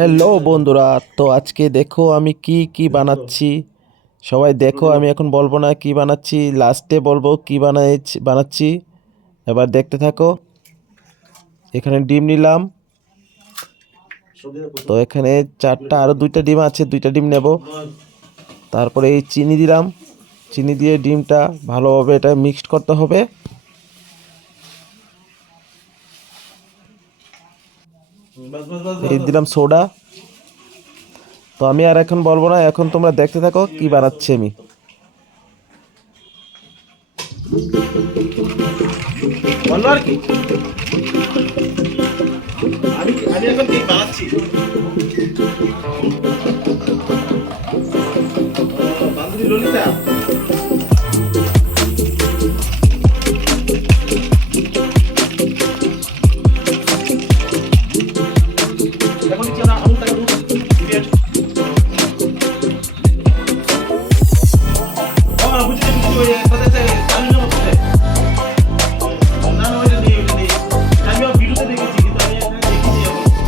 Hello বন্ধুরা, তো আজকে দেখো আমি কি কি বানাচ্ছি। সবাই দেখো, আমি এখন বলবো না কি বানাচ্ছি, লাস্টে বলবো কি বানাচ্ছি। এবার দেখতে থাকো। এখানে ডিম নিলাম, তো এখানে চারটা, আরো দুইটা ডিম আছে, দুইটা ডিম নেব। তারপরে এই চিনি দিলাম, চিনি দিয়ে ডিমটা ভালোভাবে এটা মিক্সড করতে হবে। এই দিলাম সোডা। তো আমি আর এখন বলবো না, এখন তোমরা দেখতে থাকো কি বানাচ্ছি আমি। বললো আর কি, আমি আমি এখন কেক বানাচ্ছি। বান্ধবী ললিতা, এখন নিচে আমরা আলু টাকা দুধ দিয়ে বুঝতে ওই সাথে চালু নেওয়া হচ্ছে না, ওইটা নেই, ওইটা নেই। আমি ভিডিওতে দেখেছি, কিন্তু আমি এখানে দেখিনি এখন।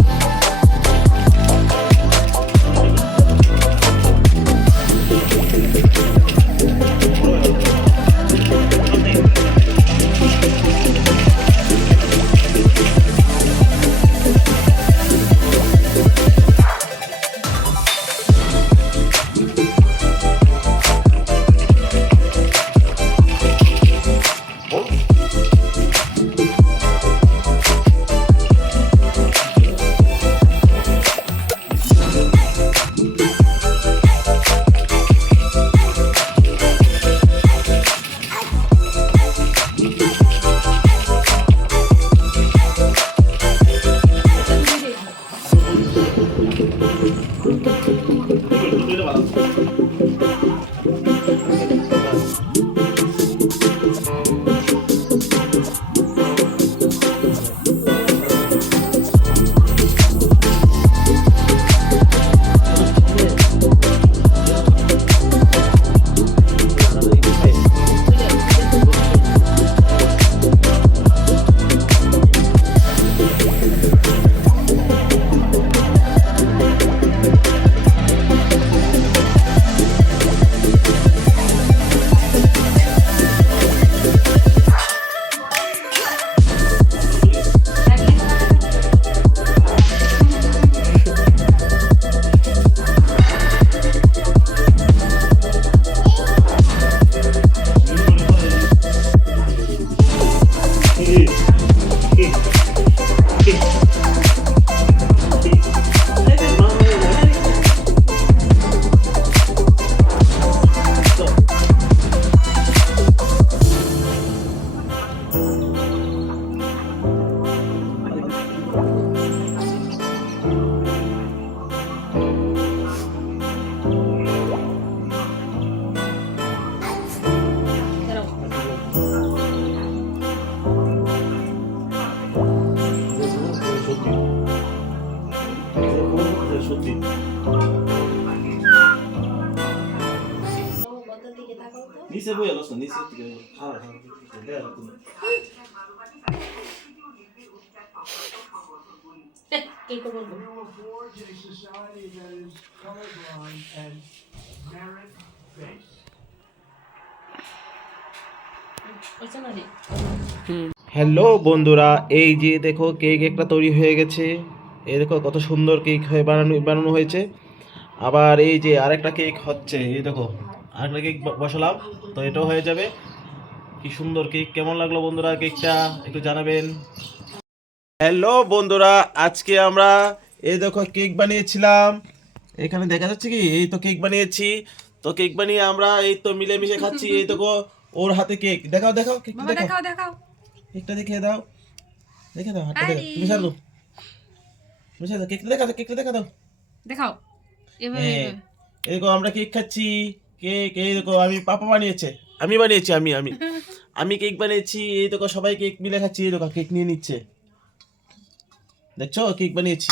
সত্যি নিচে বই আলো, নিচে থেকে খাওয়া হ্যালো বন্ধুরা, এই যে দেখো কেক একটা তৈরি হয়ে গেছে। এই দেখো কত সুন্দর কেক হয়ে বানানো হয়েছে। আবার এই যে আরেকটা কেক হচ্ছে, এই দেখো আরেকটা কেক বসালাম, তো এটাও হয়ে যাবে। কি সুন্দর কেক! কেমন লাগলো বন্ধুরা কেকটা, একটু জানাবেন। হ্যালো বন্ধুরা, আজকে আমরা এই দেখো কেক বানিয়েছিলাম। এখানে দেখা যাচ্ছে কি, এই তো কেক বানিয়েছি। তো কেক বানিয়ে আমরা এই তো মিলেমিশে খাচ্ছি। এই দেখো ওর হাতে কেক, দেখাও দেখাও কেকটা, দেখাও দেখাও কেকটা দেখিয়ে দাও, দেখে দাও হাতটা, দেখো তুমি সারো, তুমি সারো কেকটা, দেখা দাও কেকটা, দেখা দাও, দেখাও এভাবে এই দেখো আমরা কেক খাচ্ছি। কেক এই দেখো আমি পাপা বানিয়েছে, আমি বানিয়েছি, আমি কেক বানিয়েছি। এই দেখো সবাই কেক মিলে খাচ্ছি। এই দেখো কেক নিয়ে নিচ্ছে, দেখছো কেক বানিয়েছি।